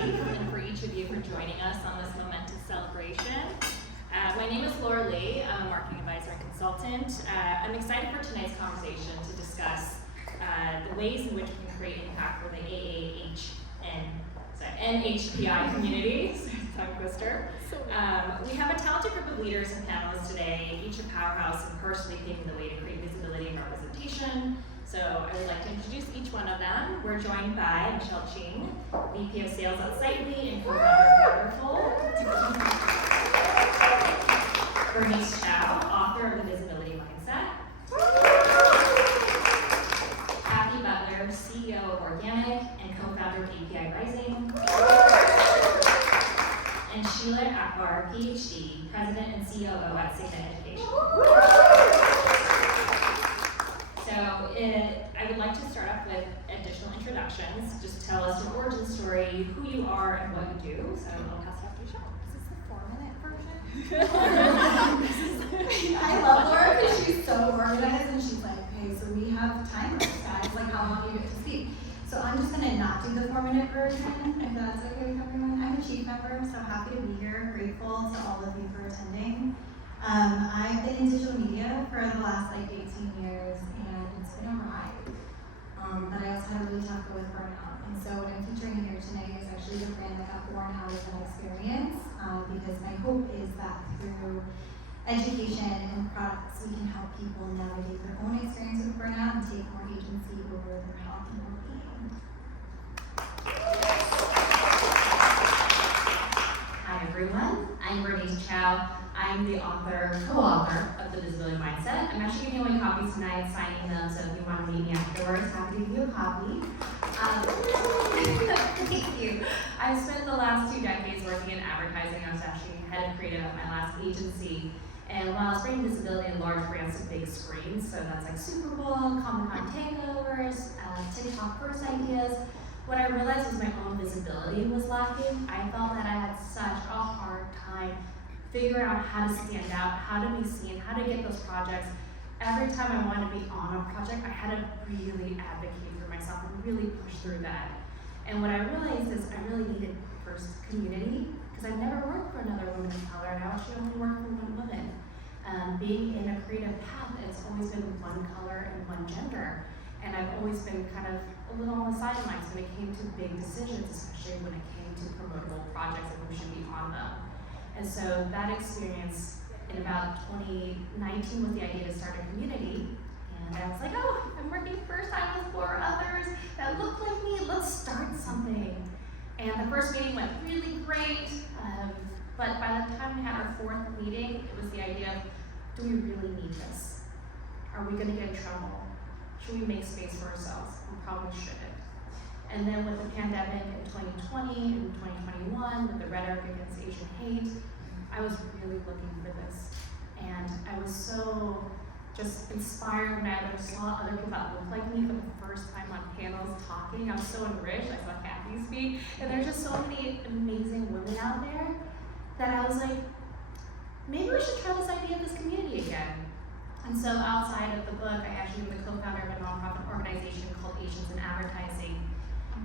and for each of you for joining us on this momentous celebration. My name is Laura Lee. I'm a marketing advisor and consultant. I'm excited for tonight's conversation to discuss the ways in which we can create impact for the NHPI community. Tongue twister. We have a talented group of leaders and panelists today, each a powerhouse and personally paving the way to create visibility and representation. So I would like to introduce each one of them. We're joined by Michele Ching, VP of Sales at Signet and co-founder of Butler. Bernice Chao, author of The Visibility Mindset. Cathy, Butler, CEO of Organic and co-founder of AAPI Rising. And Sheila, Akbar, Ph.D., President and COO at Signet Education. So I would like to start off with additional introductions. Just tell us your origin story, who you are, and what you do. So I'll pass it off to Michele. Is this the 4-minute version? I love Laura because she's so organized and she's like, okay, so we have timers, guys, like how long do you get to speak? So I'm just gonna not do the 4-minute version, if that's okay with everyone. I'm a chief member, so happy to be here, grateful to all of you for attending. I've been in digital media for the last 18 years, and it's been a ride. But I also had a really tough go with burnout. And so what I'm featuring here tonight is actually the brand that got born out of that experience, because my hope is that through education and products, we can help people navigate their own experience with burnout and take more agency over their health and well-being. Hi everyone, I'm Bernice Chao. I'm the co-author of The Visibility Mindset. I'm actually giving away copies tonight, signing them, so if you want to meet me afterwards, happy to give you a copy. Thank you. I've spent the last 2 decades working in advertising. I was actually head of creative at my last agency. And while I was bringing visibility in large brands to big screens, so that's like Super Bowl, Comic-Con takeovers, TikTok first ideas, what I realized was my own visibility was lacking. I felt that I had such a hard time figuring out how to stand out, how to be seen, how to get those projects. Every time I wanted to be on a project, I had to really advocate for myself and really push through that. And what I realized is I really needed first community, because I've never worked for another woman of color, and I actually only worked for one woman. Being in a creative path, it's always been one color and one gender. And I've always been kind of a little on the sidelines when it came to big decisions, especially when it came to promotable projects and who should be on them. And so that experience in about 2019 was the idea to start a community. And I was like, oh, I'm working first time with 4 others that look like me, let's start something. And the first meeting went really great, but by the time we had our 4th meeting, it was the idea of, do we really need this? Are we gonna get in trouble? Should we make space for ourselves? We probably shouldn't. And then with the pandemic in 2020 and 2021, with the rhetoric against Asian hate, I was really looking for this. And I was so just inspired when I saw other people that looked like me for the first time on panels talking. I was so enriched. I saw Cathy speak. And there's just so many amazing women out there that I was like, maybe we should try this idea of this community again. And so outside of the book, I actually am the co-founder of a nonprofit organization called Asians in Advertising.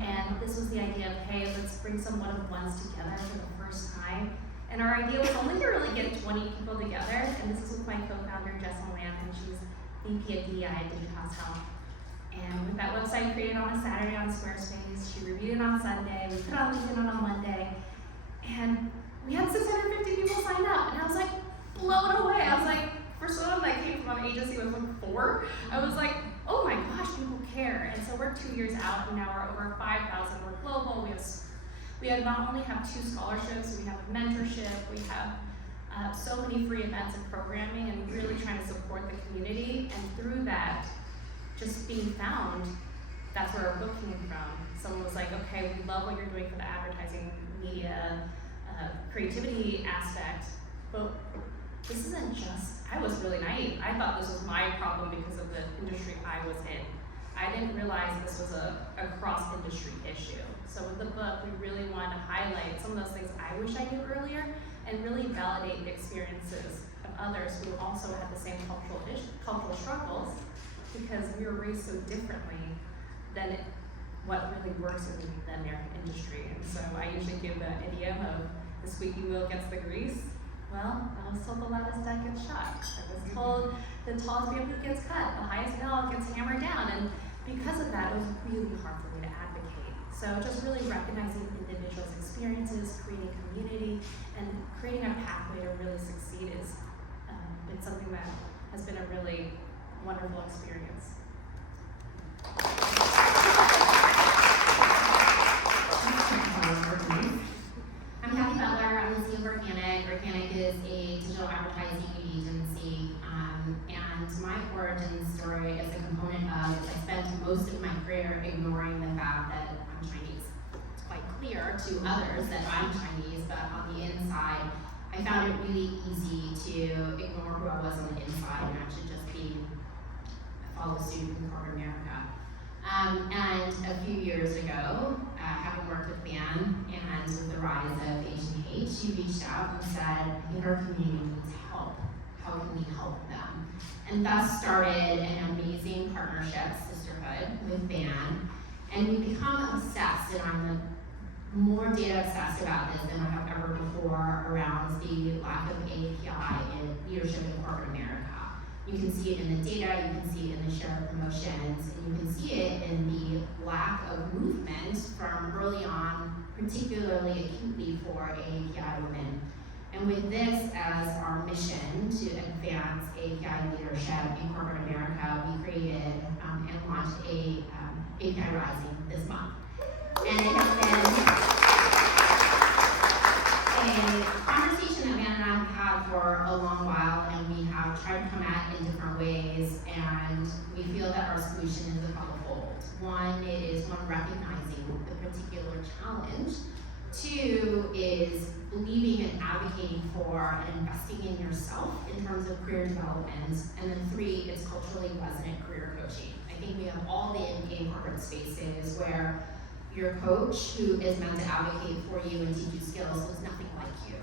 And this was the idea of, hey, let's bring some one-of-ones together for the first time. And our idea was only to really get 20 people together. And this is with my co-founder, Jessica Lamb, and she's VP of DEI at Digitas Health. And with that website created on a Saturday on Squarespace, she reviewed it on Sunday, we put it on LinkedIn on a Monday, and we had 650 people sign up. And I was like blown away. I was like, for someone that came from an agency with like 4, I was like, oh my gosh, people care. And so we're 2 years out, and now we're over 5,000. We're global. We have not only have 2 scholarships, we have a mentorship. We have so many free events and programming, and really trying to support the community. And through that, just being found, that's where our book came from. Someone was like, okay, we love what you're doing for the advertising, media, creativity aspect, but this isn't just, I was really naive. I thought this was my problem because of the industry I was in. I didn't realize this was a cross-industry issue. So with the book, we really wanted to highlight some of those things I wish I knew earlier, and really validate the experiences of others who also had the same cultural struggles, because we were raised so differently than what really works in the American industry. And so I usually give the idiom of the squeaky wheel gets the grease. Well, I was told the loudest duck gets shot. I was told the tallest bamboo gets cut, the highest nail gets hammered down, and because of that, it was really hard for me to advocate. So just really recognizing individuals' experiences, creating community, and creating a pathway to really succeed is been something that has been a really wonderful experience. I'm Cathy Butler. I'm the CEO of Organic. Organic is a digital advertising agency, and my origin story is a component of I spent most of my career ignoring the fact that I'm Chinese. It's quite clear to others that I'm Chinese, but on the inside, I found it really easy to ignore who I was on the inside and actually just follow suit in corporate America. And a few years ago, having worked with BAN and with the rise of H&H, she reached out and said, I think our community needs help. How can we help them? And thus started an amazing partnership, sisterhood, with BAN. And we've become obsessed, and I'm more data obsessed about this than I have ever before around the lack of AAPI in leadership in corporate America. You can see it in the data, you can see it in the share of promotions, and you can see it in the lack of movement from early on, particularly acutely for AAPI women. And with this as our mission to advance AAPI leadership in corporate America, we created and launched AAPI Rising this month. And it has been a conversation that Van and I have had for a long while, and we have tried to come at it in different ways, and we feel that our solution is a couple-fold. One is recognizing the particular challenge. Two is believing and advocating for and investing in yourself in terms of career development. And then three is culturally resonant career coaching. I think we have all been in corporate spaces where your coach, who is meant to advocate for you and teach you skills, looks nothing like you.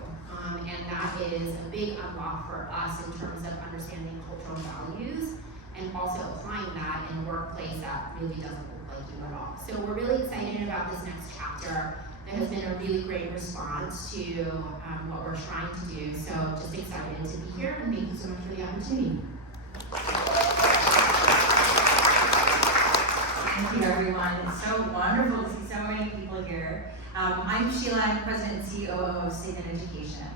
And that is a big unlock for us in terms of understanding cultural values and also applying that in a workplace that really doesn't look like you at all. So we're really excited about this next chapter. There has been a really great response to what we're trying to do. So just excited to be here, and thank you so much for the opportunity. Thank you, everyone. It's so wonderful to see so many people here. I'm Sheila. I'm president and CEO of Signet Education.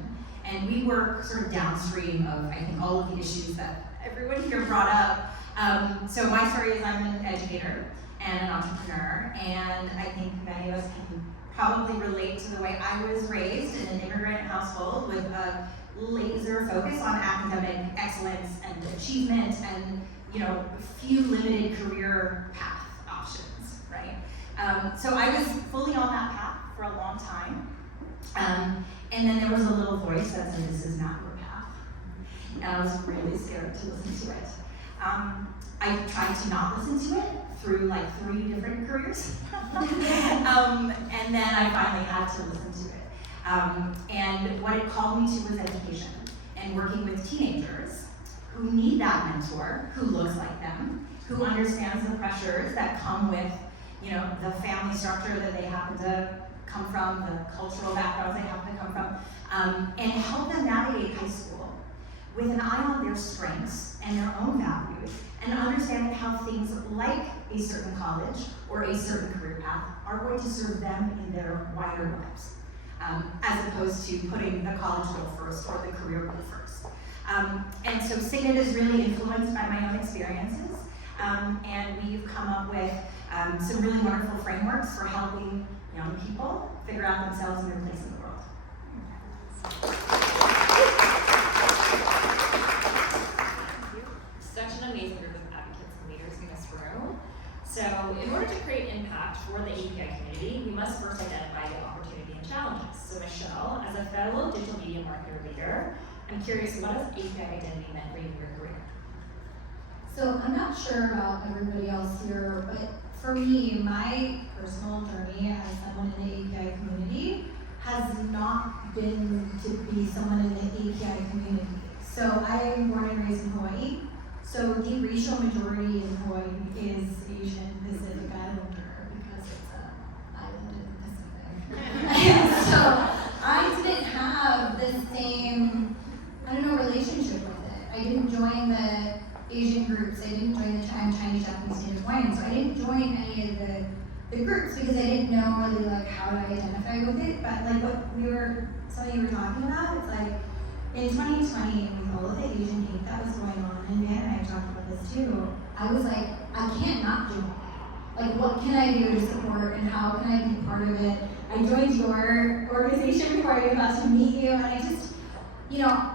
And we work sort of downstream of, I think, all of the issues that everyone here brought up. So my story is I'm an educator and an entrepreneur. And I think many of us can probably relate to the way I was raised in an immigrant household with a laser focus on academic excellence and achievement and, few limited career path options, right? So I was fully on that path for a long time. And then there was a little voice that said, this is not your path. And I was really scared to listen to it. I tried to not listen to it through like 3 different careers. And then I finally had to listen to it. And what it called me to was education and working with teenagers who need that mentor, who looks like them, who understands the pressures that come with, the family structure that they happen to come from, the cultural backgrounds they happen to come from, and help them navigate high school with an eye on their strengths and their own values, and understanding how things like a certain college or a certain career path are going to serve them in their wider lives, as opposed to putting the college goal first or the career goal first. And so Signet is really influenced by my own experiences, and we've come up with some really wonderful frameworks for helping young people figure out themselves and their place in the world. Such an amazing group of advocates and leaders in this room. So in order to create impact for the API community, we must first identify the opportunity and challenges. So Michele, as a fellow digital media marketer leader, I'm curious, what has API identity meant for you in your career? So I'm not sure about everybody else here, but for me, my personal journey as someone in the API community has not been to be someone in the API community. So I am born and raised in Hawaii. So the racial majority in Hawaii is Asian Pacific Islander because it's an island in the Pacific. same, I don't know, relationship with it. I didn't join the Asian groups. I didn't join the Chinese, Japanese, Native Hawaiian. So I didn't join any of the groups because I didn't know really like how to identify with it. But like what some of you were talking about, it's like in 2020 and with all of the Asian hate that was going on, and Van and I talked about this too, I was like, I can't not join. Like, what can I do to support and how can I be part of it? I joined your organization before I even got to meet you, and I just, you know,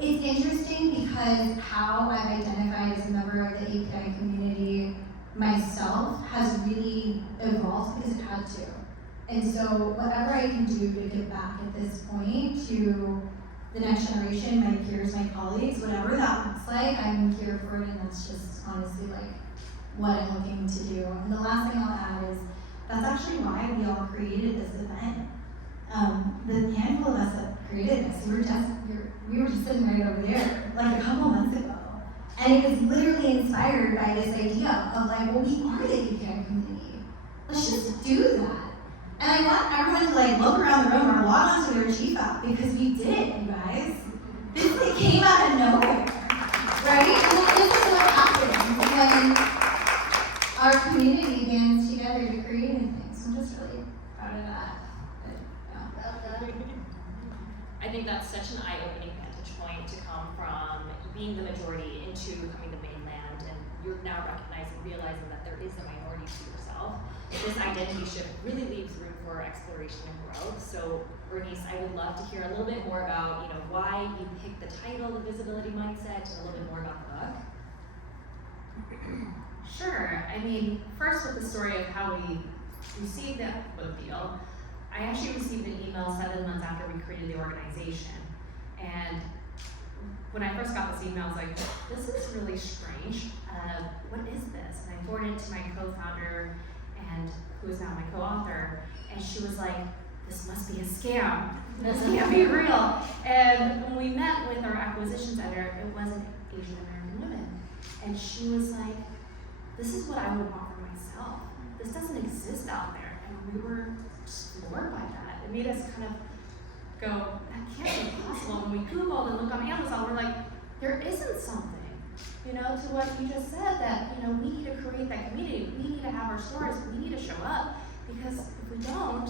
it's interesting because how I've identified as a member of the AAPI community myself has really evolved because it had to. And so whatever I can do to give back at this point to the next generation, my peers, my colleagues, whatever that looks like, I'm here for it, and that's just honestly like what I'm looking to do. And the last thing I'll add is that's actually why we all created this event. The handful of us that created this, we were just sitting right over there like a couple months ago. And it was literally inspired by this idea of like, well, we are the AAPI community. Let's just do that. And I want everyone to like look around the room or log onto their chief app because we did it, you guys. This like came out of nowhere, right? And this is what happens when our community bands together to create things. I'm just really proud of that. But, I think that's such an eye-opening vantage point to come from being the majority into becoming the mainland, and you're now realizing that there is a minority to yourself. This identity shift really leaves room for exploration and growth. So, Bernice, I would love to hear a little bit more about, why you picked the title, the visibility mindset, and a little bit more about the book. Sure. I mean, first with the story of how we received that book deal, I actually received an email 7 months after we created the organization. And when I first got this email, I was like, this is really strange. What is this? And I forwarded it to my co-founder, and who is now my co-author, and she was like, this must be a scam. This can't be real. And when we met with our acquisitions editor, it wasn't Asian American women. And she was like, this is what I would want for myself. This doesn't exist out there. And we were just floored by that. It made us kind of go, that can't be possible. When we Googled and looked on Amazon, we're like, there isn't something. To what you just said, that, we need to create that community. We need to have our stories. We need to show up, because if we don't,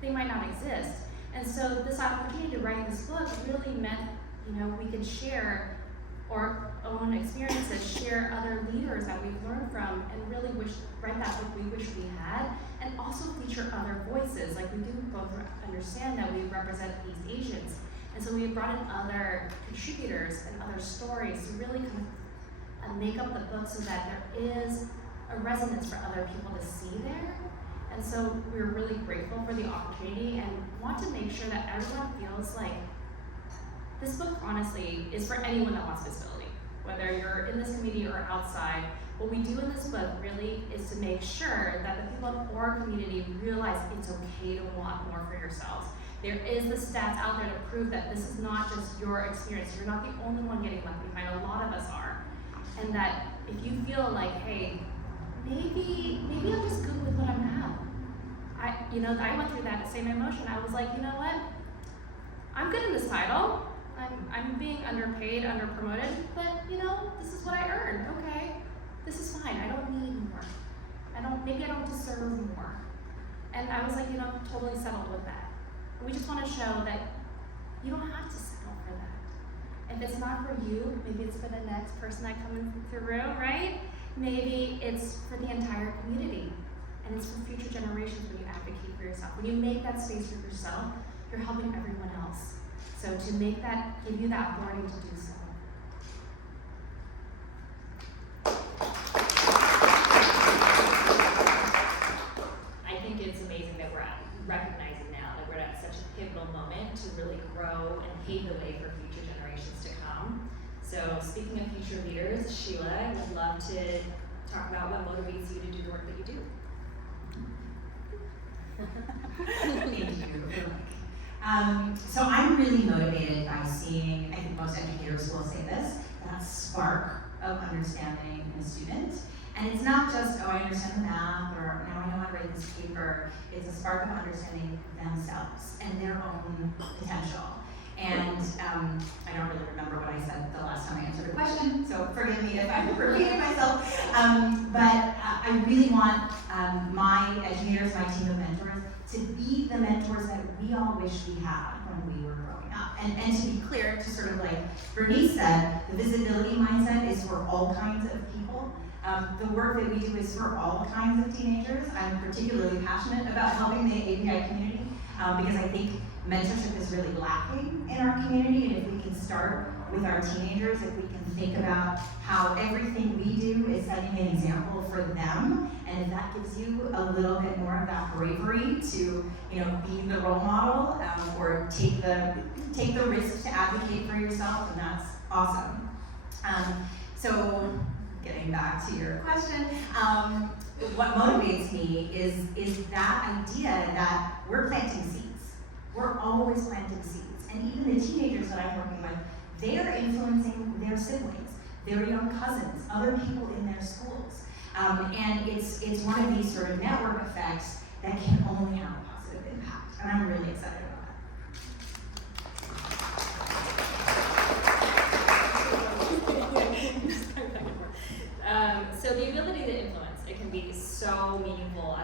they might not exist. And so this opportunity to write this book really meant, we could share our own experiences, share other leaders that we've learned from, and really write that book we wish we had, and also feature other voices. Like, we do both understand that we represent East Asians, and so we have brought in other contributors and other stories to really kind of make up the book so that there is a resonance for other people to see there. And so we're really grateful for the opportunity and want to make sure that everyone feels like this book, honestly, is for anyone that wants visibility. Whether you're in this community or outside, what we do in this book really is to make sure that the people in our community realize it's okay to want more for yourselves. There is the stats out there to prove that this is not just your experience. You're not the only one getting left behind. A lot of us are. And that if you feel like, hey, maybe I'm just good with what I'm at. I went through that same emotion. I was like, you know what? I'm good in this title. I'm being underpaid, underpromoted, but this is what I earned. Okay, this is fine. I don't need more. Maybe I don't deserve more. And I was like, totally settled with that. And we just want to show that you don't have to settle for that. If it's not for you, maybe it's for the next person that comes into the room, right? Maybe it's for the entire community. And it's for future generations when you advocate for yourself. When you make that space for yourself, you're helping everyone else. So to make that, give you that authority to do so. I think it's amazing that we're recognizing now that we're at such a pivotal moment to really grow and pave the way for future generations to come. So speaking of future leaders, Sheila, I would love to talk about what motivates you to do the work that you do. Thank you. So I'm really motivated by seeing, I think most educators will say this, that spark of understanding in a student. And it's not just, I understand the math, or now I know how to write this paper. It's a spark of understanding themselves and their own potential. And I don't really remember what I said the last time I answered a question, so forgive me if I'm repeating myself. But I really want my educators, my team of mentors, to be the mentors that we all wish we had when we were growing up. And to be clear, to sort of like Bernice said, the visibility mindset is for all kinds of people. The work that we do is for all kinds of teenagers. I'm particularly passionate about helping the API community because I think mentorship is really lacking in our community, and if we can start with our teenagers, if we can think about how everything we do is setting an example for them, and if that gives you a little bit more of that bravery to, be the role model or take the risk to advocate for yourself, then that's awesome. So getting back to your question, what motivates me is that idea that we're planting seeds. We're always planting seeds. And even the teenagers that I'm working with, they are influencing their siblings, their young cousins, other people in their schools. And it's one of these sort of network effects that can only have a positive impact. And I'm really excited about that. So the ability to influence, it can be so meaningful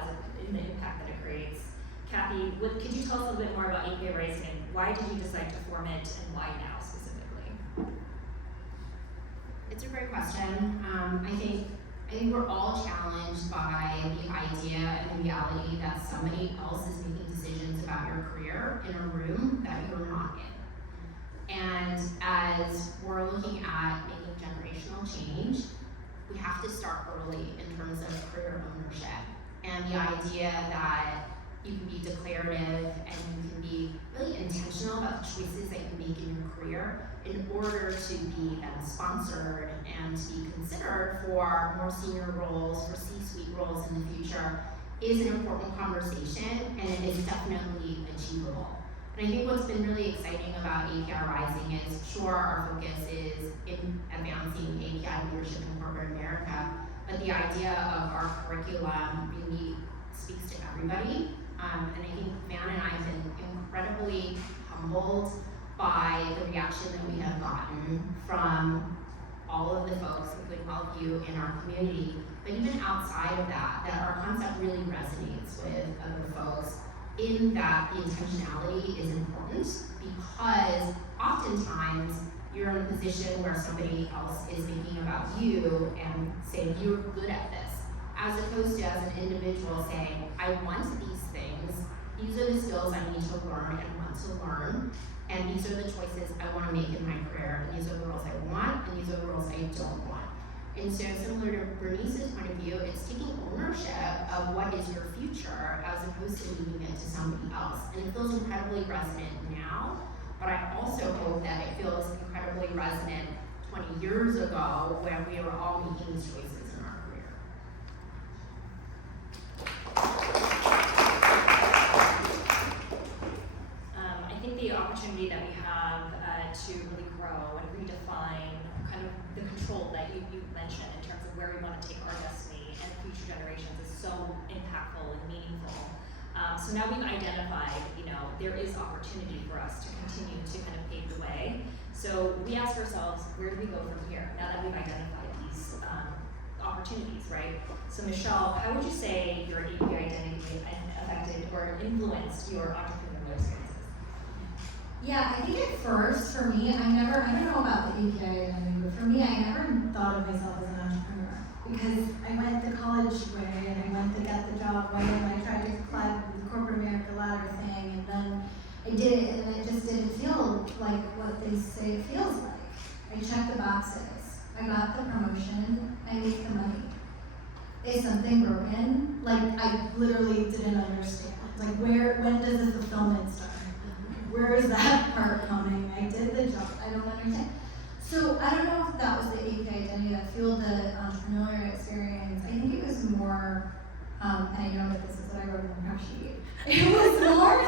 in the impact that it creates. Cathy, could you tell us a little bit more about API Rising and why did you decide to form it and why now specifically? It's a great question. I think we're all challenged by the idea and the reality that somebody else is making decisions about your career in a room that you're not in. And as we're looking at making generational change, we have to start early in terms of career ownership. And the idea that you can be declarative and you can be really intentional about the choices that you make in your career in order to be then sponsored and to be considered for more senior roles, for C-suite roles in the future is an important conversation, and it is definitely achievable. And I think what's been really exciting about API Rising is, sure, our focus is in advancing API leadership in corporate America, but the idea of our curriculum really speaks to everybody. And I think Van and I have been incredibly humbled by the reaction that we have gotten from all of the folks, including all of you in our community, but even outside of that our concept really resonates with other folks in that the intentionality is important, because oftentimes you're in a position where somebody else is thinking about you and saying you're good at this, as opposed to as an individual saying, I want these things, these are the skills I need to learn and want to learn, and these are the choices I want to make in my career, and these are the roles I want, and these are the roles I don't want. And so similar to Bernice's point of view, it's taking ownership of what is your future as opposed to leaving it to somebody else. And it feels incredibly resonant now, but I also hope that it feels incredibly resonant 20 years ago when we were all making these choices in our career. I think the opportunity that we have to really grow and redefine kind of the control that you mentioned in terms of where we want to take our destiny and future generations is so impactful and meaningful. So now we've identified, there is opportunity for us to continue to kind of pave the way. So we ask ourselves, where do we go from here now that we've identified these opportunities, right? So Michele, how would you say your API identity affected or influenced your entrepreneurial experiences? Yeah, I think at first, for me, I don't know about the API identity, but for me, I never thought of myself as an entrepreneur. Because I went the college way, and I went to get the job way, and I tried to climb the corporate America ladder thing, and then I did it, and it just didn't feel like what they say it feels like. I checked the boxes. I got the promotion. I made the money. Is something broken? Like, I literally didn't understand. Like, when does the fulfillment start? Where is that part coming? I did the job. I don't understand. So I don't know if that was the API identity that fueled the entrepreneurial experience. I think it was more, and I know that this is what I wrote in the prep sheet. It was more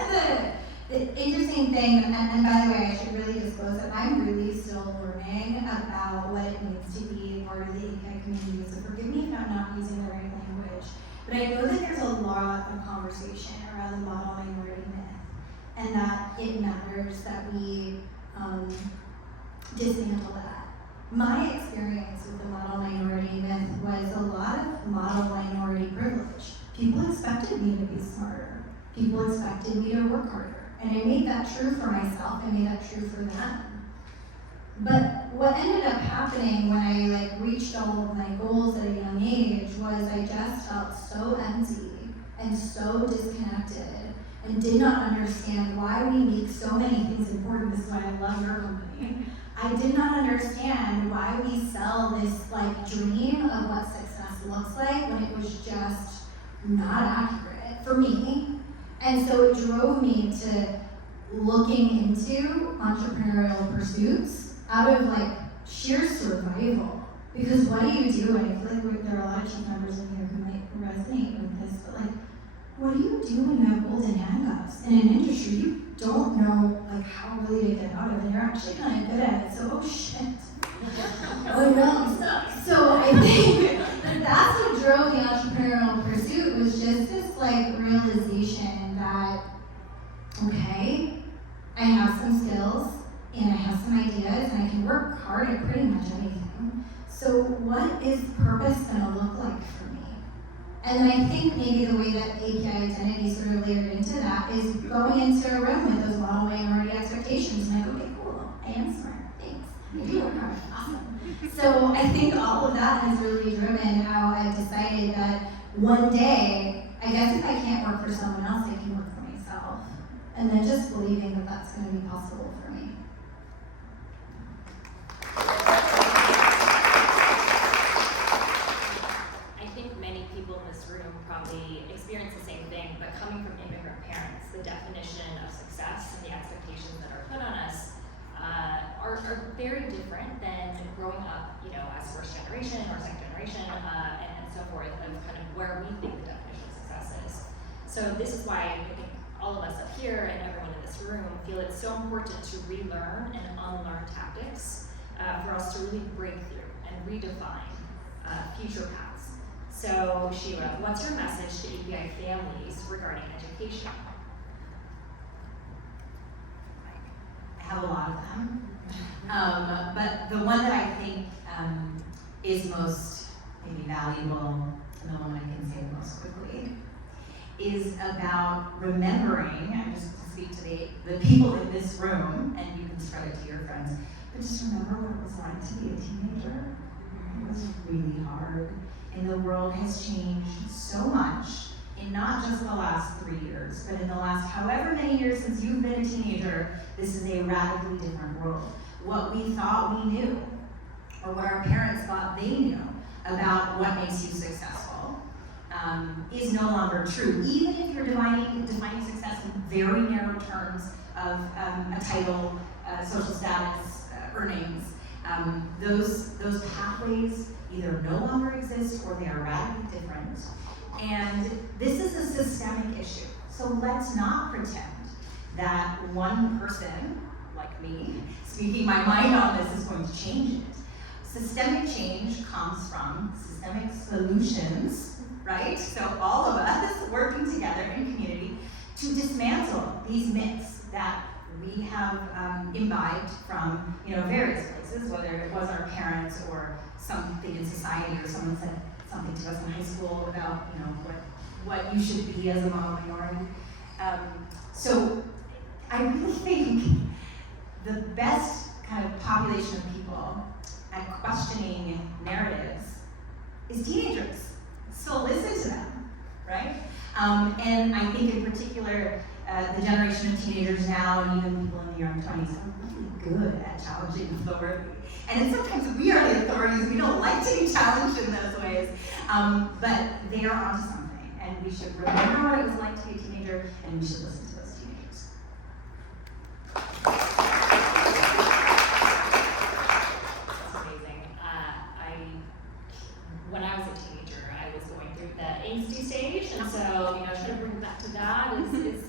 the interesting thing, and by the way, I should really disclose that I'm really still learning about what it means to be part of the API community. So forgive me if I'm not using the right language. But I know that there's a lot of conversation around the model minority myth, and that it matters that we dismantle that. My experience with the model minority myth was a lot of model minority privilege. People expected me to be smarter. People expected me to work harder. And I made that true for myself, I made that true for them. But what ended up happening when I reached all of my goals at a young age was I just felt so empty and so disconnected and did not understand why we make so many things important. This is why I love your company. I did not understand why we sell this dream of what success looks like when it was just not accurate for me. And so it drove me to looking into entrepreneurial pursuits out of sheer survival. Because what do you do? And I feel like there are a lot of team members in here who might resonate with this, but what do you do when you have golden handcuffs in an industry you don't know how really to get out of, and you're actually kind of good at it? So, oh shit. Oh no. So I think that's what drove the entrepreneurial pursuit, was just this realization that, okay, I have some skills and I have some ideas and I can work hard at pretty much anything. So what is purpose gonna look like for me? And then I think maybe the way that API identity sort of layered into that is going into a room with those model minority expectations and okay, cool, I am smart, thanks. I do work hard, awesome. So I think all of that has really driven how I've decided that one day, I guess if I can't work for someone else, I can work for myself. And then just believing that that's gonna be possible for me. Probably experience the same thing, but coming from immigrant parents, the definition of success and the expectations that are put on us are very different than growing up, as first generation or second generation, and so forth, of kind of where we think the definition of success is. So this is why I think all of us up here and everyone in this room feel it's so important to relearn and unlearn tactics for us to really break through and redefine future paths. So, Sheila, what's your message to API families regarding education? I have a lot of them. But the one that I think is most maybe valuable, and the one I can say most quickly, is about remembering, I'm just to speak to the people in this room, and you can spread it to your friends, but just remember what it was like to be a teenager. It was really hard. And the world has changed so much in not just the last 3 years, but in the last however many years since you've been a teenager. This is a radically different world. What we thought we knew, or what our parents thought they knew about what makes you successful, is no longer true. Even if you're defining success in very narrow terms of a title, social status, earnings, those pathways either no longer exist or they are radically different. And this is a systemic issue. So let's not pretend that one person, like me, speaking my mind on this is going to change it. Systemic change comes from systemic solutions, right? So all of us working together in community to dismantle these myths that we have imbibed from various places, whether it was our parents or something in society, or someone said something to us in high school about what you should be as a model minority. So I really think the best kind of population of people at questioning narratives is teenagers. So listen to them, right? And I think in particular, the generation of teenagers now, and even people in their young 20s, are really good at challenging authority. And sometimes we are the authorities, we don't like to be challenged in those ways, but they are onto something. And we should remember what it was like to be a teenager, and we should listen to those teenagers. That's amazing. When I was a teenager, I was going through the angsty stage, and so, trying to bring back to that is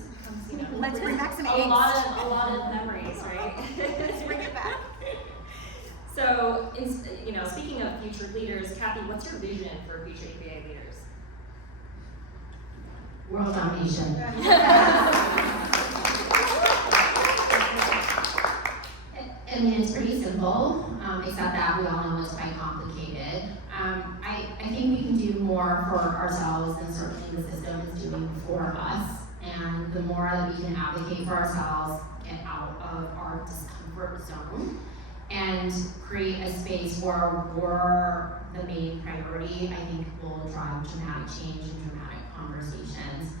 Let's bring back some a lot of memories, right? Let's bring it back. So, speaking of future leaders, Cathy, what's your vision for future API leaders? World domination. for us. And the more that we can advocate for ourselves, get out of our discomfort zone, and create a space where we're the main priority, I think will drive dramatic change and dramatic conversations.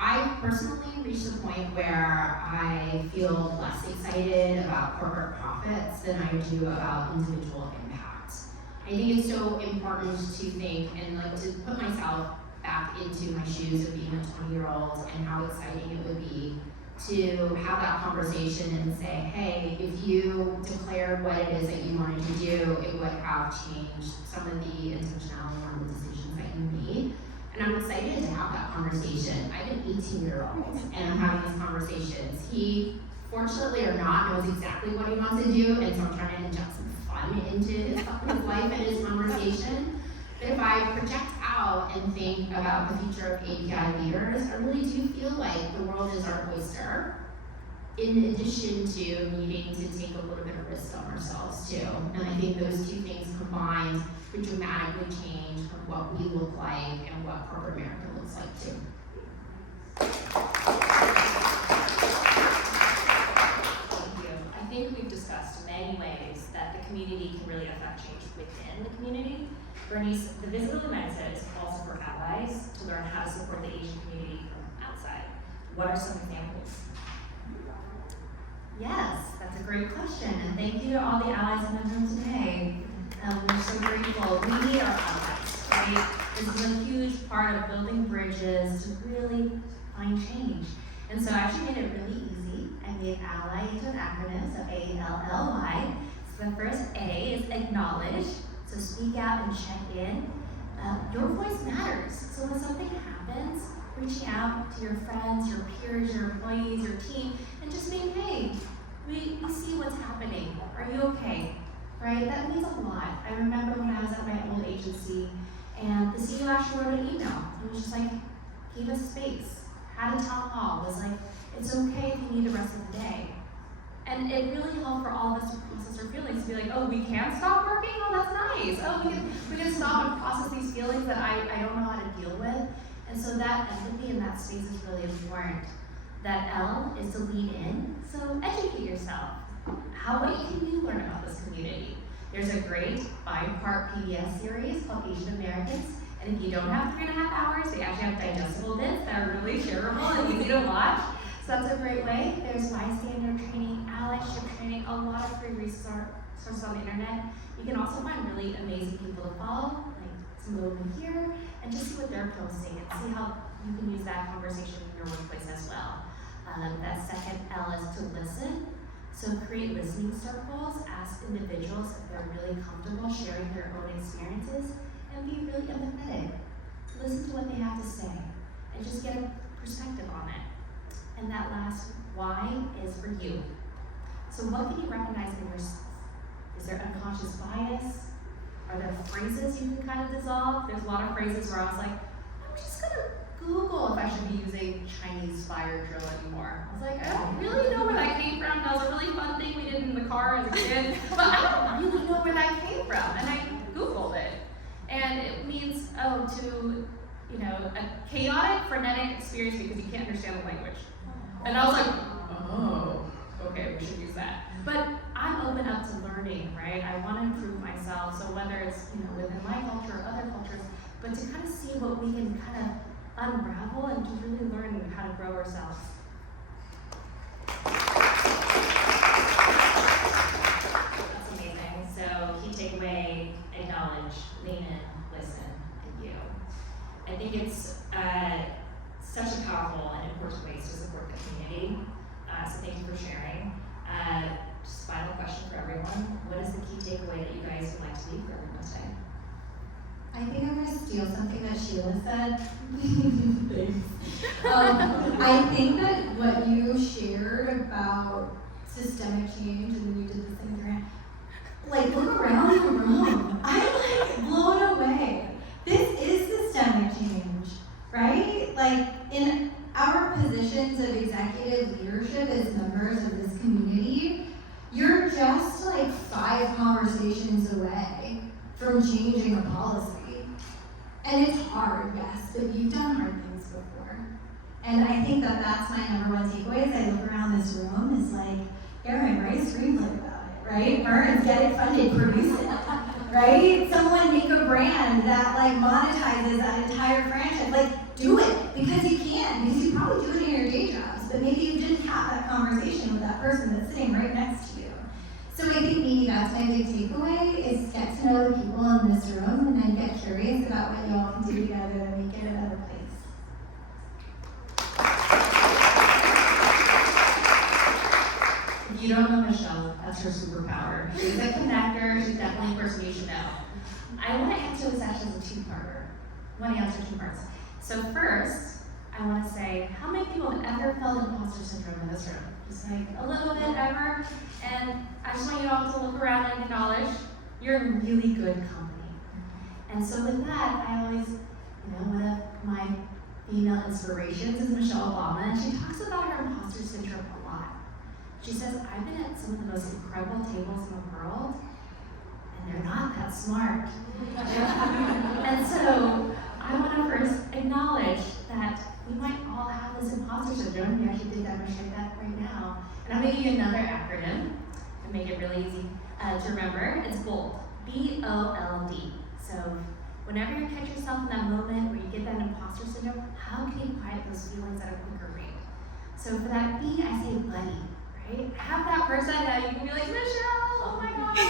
I personally reached a point where I feel less excited about corporate profits than I do about individual impact. I think it's so important to think and like to put myself back into my shoes of being a 20-year-old and how exciting it would be to have that conversation and say, hey, if you declared what it is that you wanted to do, it would have changed some of the intentionality on the decisions that you made. And I'm excited to have that conversation. I have an 18-year-old and I'm having these conversations. He, fortunately or not, knows exactly what he wants to do, and so I'm trying to inject some fun into his life and his conversation. But if I project out and think about the future of API leaders, I really do feel like the world is our oyster, in addition to needing to take a little bit of risk on ourselves too. And I think those two things combined would dramatically change what we look like and what corporate America looks like too. Thank you. I think we've discussed many ways that the community can really affect change within the community. Bernice, the visibility mindset is also for allies to learn how to support the Asian community from outside. What are some examples? Yes, that's a great question, and thank you to all the allies in the room today. We're so grateful. We need our allies, right? This is a huge part of building bridges to really find change. And so I actually made it really easy. I made ally into an acronym, so ALLY. So the first A is acknowledge, so speak out and check in. Your voice matters. So when something happens, reaching out to your friends, your peers, your employees, your team, and just being, hey, we see what's happening. Are you okay? Right? That means a lot. I remember when I was at my old agency, and the CEO actually wrote an email. It was just like, gave us space, had a town hall, was like, it's okay if you need the rest of the day. And it really helped for all of us to process our feelings, to be like, oh, we can't stop working? Oh, that's nice. Oh, we can stop and process these feelings that I don't know how to deal with. And so that empathy in that space is really important. That L is to lean in, so educate yourself. What can you learn about this community? There's a great 5-part PBS series called Asian Americans, and if you don't have 3.5 hours, they actually have digestible bits that are really shareable and easy to watch. So that's a great way. There's bystander training, allyship training, a lot of free resources on the internet. You can also find really amazing people to follow, like some of them here, and just see what they're posting and see how you can use that conversation in your workplace as well. That second L is to listen. So create listening circles, ask individuals if they're really comfortable sharing their own experiences, and be really empathetic. Listen to what they have to say, and just get a perspective on it. And that last Y is for you. So what can you recognize in yourself? Is there unconscious bias? Are there phrases you can kind of dissolve? There's a lot of phrases where I was like, I'm just gonna Google if I should be using Chinese fire drill anymore. I was like, I don't really know where that came from. That was a really fun thing we did in the car as a kid, but I don't really know where that came from. And I Googled it. And it means, a chaotic, frenetic experience because you can't understand the language. And I was like, oh, okay, we should use that. But I'm open up to learning, right? I want to improve myself. So whether it's, within my culture or other cultures, but to kind of see what we can kind of unravel and to really learn how to grow ourselves. That's amazing. So key takeaway, acknowledge, lean in, listen, and you. I think it's such a powerful and important ways to support the community. So thank you for sharing. Just final question for everyone. What is the key takeaway that you guys would like to leave for everyone today? I think I'm going to steal something that Sheila said. I think that what you shared about systemic change, and then you did this thing grant, look around the room. I'm blown away. This is systemic change, right? In our positions of executive leadership as members of this community, you're just 5 conversations away from changing a policy. And it's hard, yes, but you've done hard things And I think that that's my number one takeaway as I look around this room is like, Aaron, write a screenplay about it, right? Burns, get it funded, produce it, right? Someone make a brand that like monetizes that entire franchise. Like, do it, because you can, because you probably do it in your day jobs, but maybe you didn't have that conversation with that person that's sitting right next to you. So I think maybe that's my big takeaway, is get to know the people in this room and then get curious about what y'all can do together to make it a better place. If you don't know Michele, that's her superpower. She's a connector, she's definitely a person you should know. I want to answer this actually as a two-parter. I want to answer two parts. So first, I want to say, how many people have ever felt imposter syndrome in this room? Just like a little bit ever. And I just want you all to look around and acknowledge you're in really good company. And so with that, I always, one of my female inspirations is Michele Obama, and she talks about her imposter syndrome a lot. She says, I've been at some of the most incredible tables in the world, and they're not that smart. And so I want to first acknowledge that we might all have this imposter syndrome. We actually did demonstrate that right now. And I'm going to give you another acronym to make it really easy to remember. It's BOLD, B-O-L-D. So whenever you catch yourself in that moment where you get that imposter syndrome, how can you quiet those feelings at a quicker rate? So for that B, I say buddy, right? Have that person that you can be like, Michele, oh my gosh,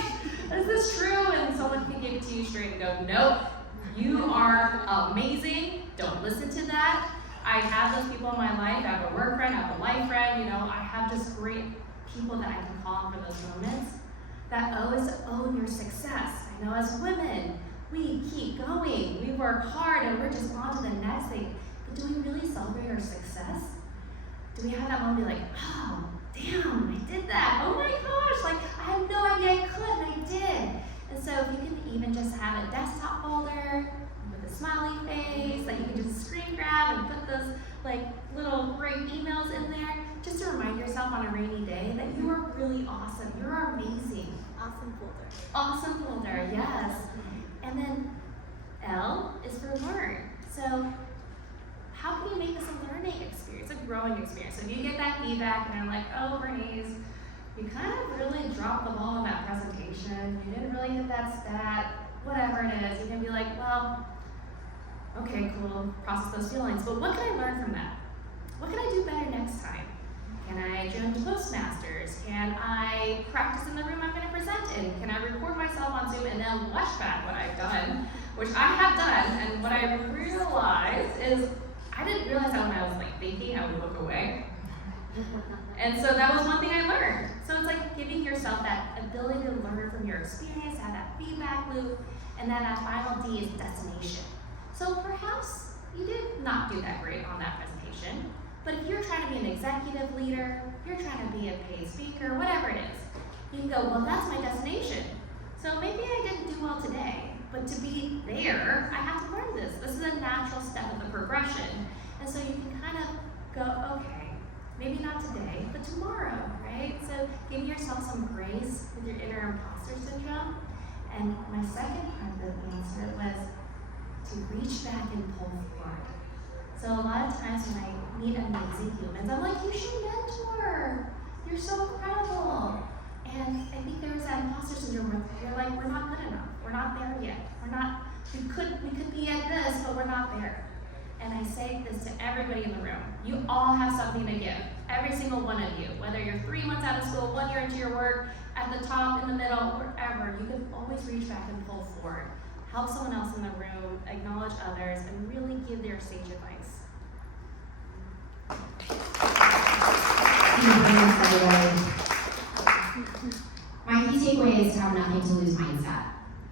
is this true? And someone can give it to you straight and go, nope, you are amazing, don't listen to that. I have those people in my life. I have a work friend, I have a life friend, I have just great people that I can call on for those moments. That O is to own your success. I know as women, we keep going. We work hard and we're just on to the next thing. But do we really celebrate our success? Do we have that moment be like, oh, damn, I did that. Oh my gosh, like I had no idea I could, and I did. And so if you can even just have a desktop folder with a smiley face that you can just screen grab and put those like little great emails in there, just to remind yourself on a rainy day that you are really awesome. You're amazing. Awesome folder. Awesome folder, yes. And then L is for learn. So how can you make this a learning experience, a growing experience? So if you get that feedback and you're like, oh, Bernice, you kind of really dropped the ball in that presentation. You didn't really hit that stat, whatever it is. You can be like, well, okay, cool, process those feelings. But what can I learn from that? What can I do better next time? Can I join Toastmasters? Can I practice in the room I'm going to present in? Can I record myself on Zoom and then watch back what I've done, which I have done, and what I realized is I didn't realize that when I was like thinking, I would look away. And so that was one thing I learned. So it's like giving yourself that ability to learn from your experience, have that feedback loop, and then that final D is destination. So perhaps you did not do that great on that presentation, but if you're trying to be an executive leader, if you're trying to be a paid speaker, whatever it is, you can go, well, that's my destination. So maybe I didn't do well today, but to be there, I have to learn this. This is a natural step of the progression. And so you can kind of go, okay, maybe not today, but tomorrow, right? So give yourself some grace with your inner imposter syndrome. And my second part of the answer was to reach back and pull forward. So a lot of times when I meet amazing humans, I'm like, you should mentor. You're so incredible. And I think there was that imposter syndrome where you're like, we're not good enough. We're not there yet. We could be at this, but we're not there. And I say this to everybody in the room. You all have something to give. Every single one of you. Whether you're 3 months out of school, 1 year into your work, at the top, in the middle, wherever, you can always reach back and pull forward. Help someone else in the room, acknowledge others, and really give their sage advice. My key takeaway is to have nothing to lose mindset.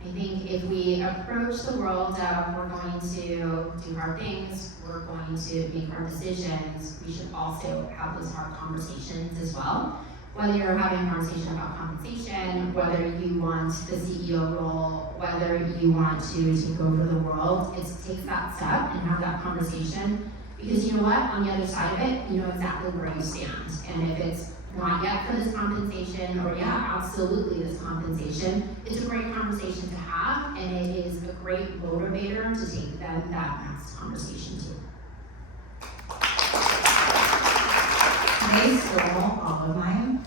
I think if we approach the world of we're going to do hard things, we're going to make hard decisions, we should also have those hard conversations as well. Whether you're having a conversation about compensation, whether you want the CEO role, whether you want to take over the world, it's take that step and have that conversation. Because you know what, on the other side of it, you know exactly where you stand. And if it's not yet for this compensation, or yeah, absolutely this compensation, it's a great conversation to have, and it is a great motivator to take them that next conversation to. They stole all of mine.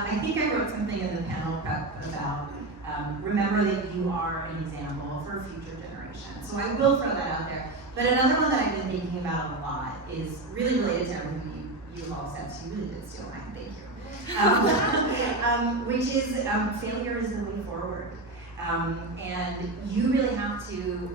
I think I wrote something in the panel prep about remember that you are an example for future generations. So I will throw that out there. But another one that I've been thinking about a lot is really related to everything you've all said. So you really did steal mine. Thank you. Which is failure is the way forward. And you really have to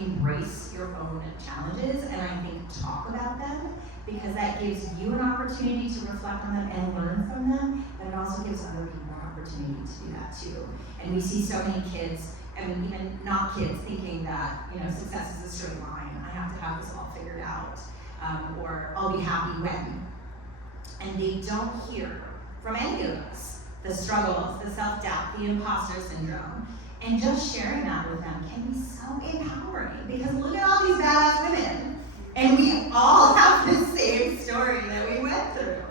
embrace your own challenges and I think talk about them because that gives you an opportunity to reflect on them and learn from them, but it also gives other people an opportunity to do that too. And we see so many kids, I mean even not kids, thinking that success is a straight line. I have to have this all figured out, or I'll be happy when. And they don't hear from any of us the struggles, the self-doubt, the imposter syndrome. And just sharing that with them can be so empowering because look at all these badass women. And we all have the same story that we went through,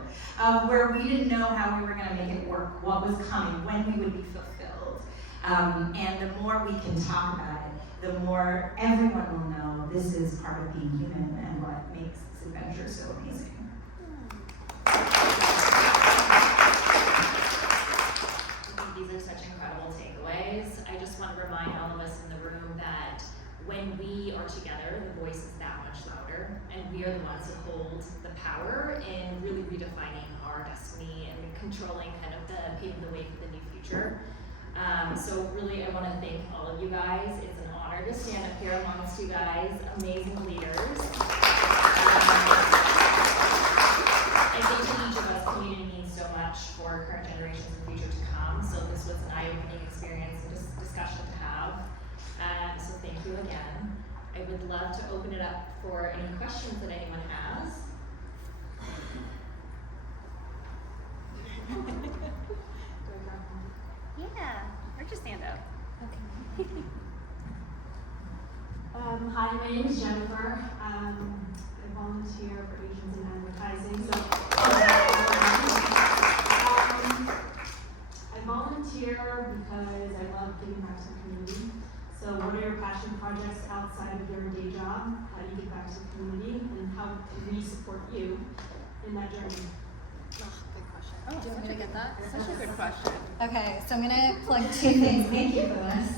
where we didn't know how we were gonna make it work, what was coming, when we would be fulfilled. And the more we can talk about it, the more everyone will know this is part of being human and what makes this adventure so amazing. These are such incredible takeaways. I just want to remind all of us in the room that when we are together, the voice is that much louder, and we are the ones who hold the power in really redefining our destiny and controlling kind of paving the way for the new future. So really, I want to thank all of you guys. It's an honor to stand up here amongst you guys, amazing leaders. I think to each of us, community means so much for current generations and future to come. So this was an eye-opening experience and just discussion to have. So thank you again. I would love to open it up for any questions that anyone has. Yeah, or just stand up. Okay. Hi, my name is Jennifer. I volunteer for Asians in Advertising. So, I volunteer because I love giving back to the community. So, what are your passion projects outside of your day job? How do you give back to the community, and how can we support you in that journey? Oh, do you want me to get that? Such a good question. Okay, so I'm gonna plug two things. Thank you for this.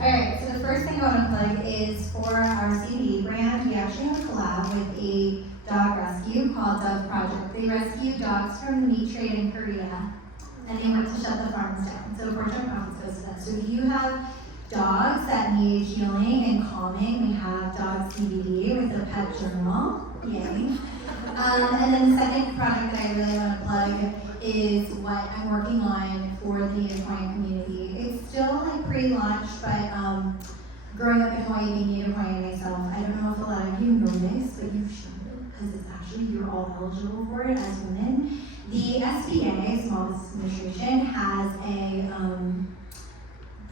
Alright, so the first thing I want to plug is for our CBD brand. We actually have a collab with a dog rescue called Dove Project. They rescue dogs from the meat trade in Korea, and they work to shut the farms down. So Project Profits goes to that. So if you have dogs that need healing and calming, we have dog CBD with a pet journal. Yay. And then the second project that I really want to plug is what I'm working on for the Native Hawaiian community. It's still like pre-launch, but growing up in Hawaii, being Native Hawaiian myself, I don't know if a lot of you know this, but you should, because it's actually, you're all eligible for it as women. The SBA, Small Business Administration, has a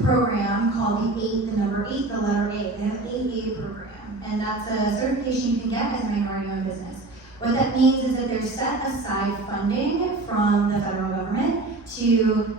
program called the number 8, the letter A. They have an AA program, and that's a certification you can get as a minority-owned business. What that means is that there's set aside funding from the federal government to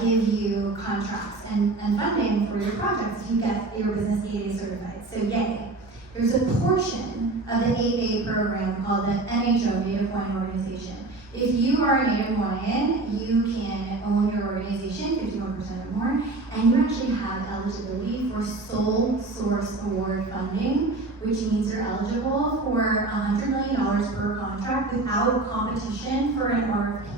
give you contracts and funding for your projects if you get your business AA certified. So yay. There's a portion of the AA program called the NHO, Native Hawaiian Organization. If you are a Native Hawaiian, you can own your organization, 51% or more, and you actually have eligibility for sole source award funding, which means you're eligible for $100 million per contract without competition for an RFP.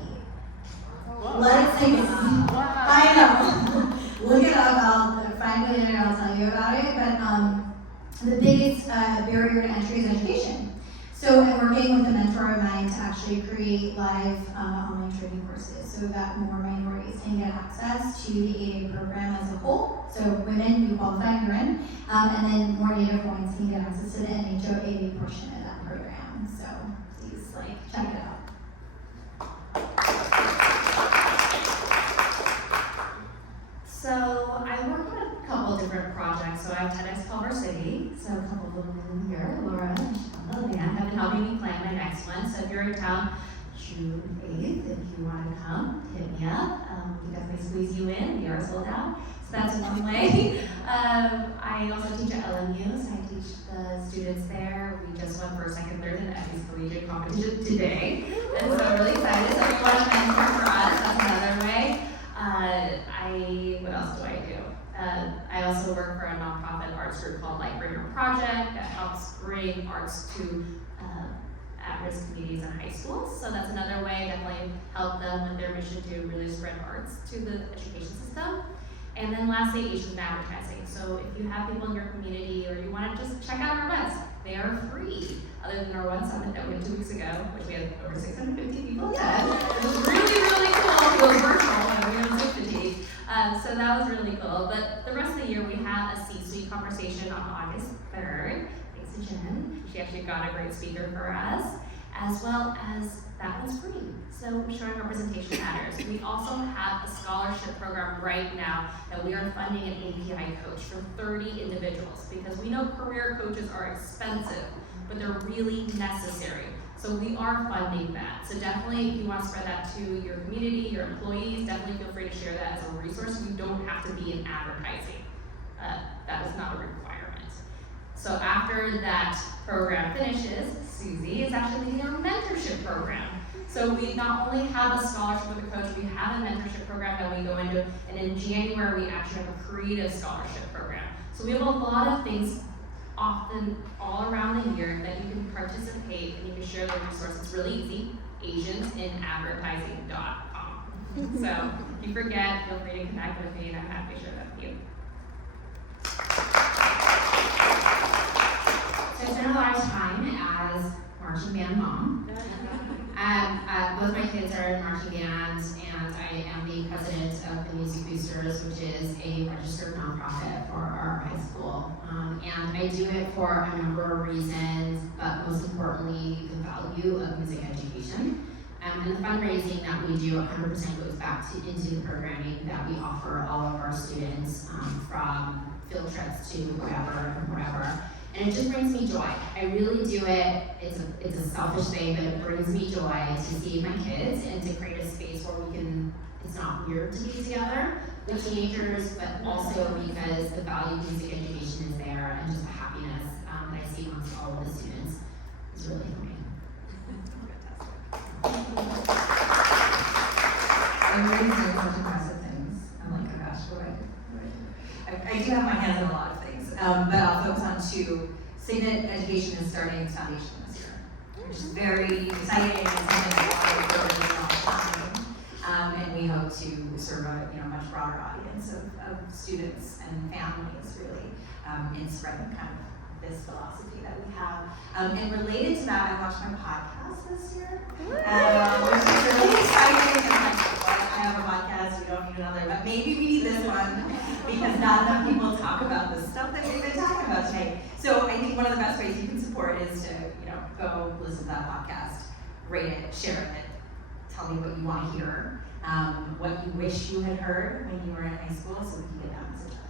Whoa. Let's take it. I know. Look it up. I'll find it and I'll tell you about it. But the biggest barrier to entry is education. So I'm working with a mentor of mine to actually create live online training courses so that more minorities can get access to the AA program as a whole. So women who qualify, you're in, and then more Native Hawaiians can get access to the NHO AA portion of that program. So please, check it out. So I work on a couple of different projects. So I have TEDx Culver City. So a couple of women here, Laura and Sheila, have been helping me plan my next one. So if you're in town, June 8th, if you want to come, hit me up. We definitely squeeze you in. We are sold out. So that's one way. I also teach at LMU, so I teach the students there. We just won first, second, third in the Effie's collegiate competition today. And so I'm really excited. So if you want to mentor for us, that's another way. What else do I do? I also work for a nonprofit arts group called Lightbringer Project that helps bring arts to at-risk communities and high schools. So that's another way, definitely help them with their mission to really spread arts to the education system. And then lastly, Asian advertising. So if you have people in your community or you want to just check out our events, they are free. Other than our one summit that we had 2 weeks ago, which we had over 650 people attend. It was really, really cool. It was virtual and we were so fatigued. So that was really cool. But the rest of the year we have a C-suite conversation on August 3rd. Thanks to Jen. She actually got a great speaker for us. As well as that one's free. So showing representation matters. We also have a scholarship program right now that we are funding an AAPI coach for 30 individuals because we know career coaches are expensive, but they're really necessary. So we are funding that. So definitely if you want to spread that to your community, your employees, definitely feel free to share that as a resource. You don't have to be in advertising. That is not a requirement. So after that program finishes, Susie is actually leading our mentorship program. So we not only have a scholarship with a coach, we have a mentorship program that we go into, and in January we actually have a creative scholarship program. So we have a lot of things often all around the year that you can participate and you can share the resources. It's really easy, asiansinadvertising.com. So if you forget, feel free to connect with me and I'm happy to share that with you. So I spent a lot of time as marching band mom. Both my kids are in marching band, and I am the president of the Music Boosters, which is a registered nonprofit for our high school. And I do it for a number of reasons, but most importantly, the value of music education. And the fundraising that we do 100% goes back into the programming that we offer all of our students, from field trips to whatever and whatever. And it just brings me joy. I really do it. It's a selfish thing, but it brings me joy to see my kids and to create a space where we can, it's not weird to be together with teenagers, but also because the value of music education is there and just the happiness that I see amongst all of the students is really amazing. Everybody's doing such impressive things. I'm like, oh gosh, what do I do have my hands in a lot of things, but I'll focus on 2. Signet Education is starting its foundation this year, which is very exciting and something that we're working on all the time. And we hope to serve a much broader audience of students and families, really, in spreading kind of this philosophy that we have. And related to that, I launched my podcast this year, which is really exciting. And I'm like, what? I have a podcast, we don't need another, but maybe we need this one because not enough people talk about the stuff that we've been talking about today. So I think one of the best ways you can support is to, go listen to that podcast, rate it, share it, tell me what you want to hear, what you wish you had heard when you were in high school, so we can get that message out.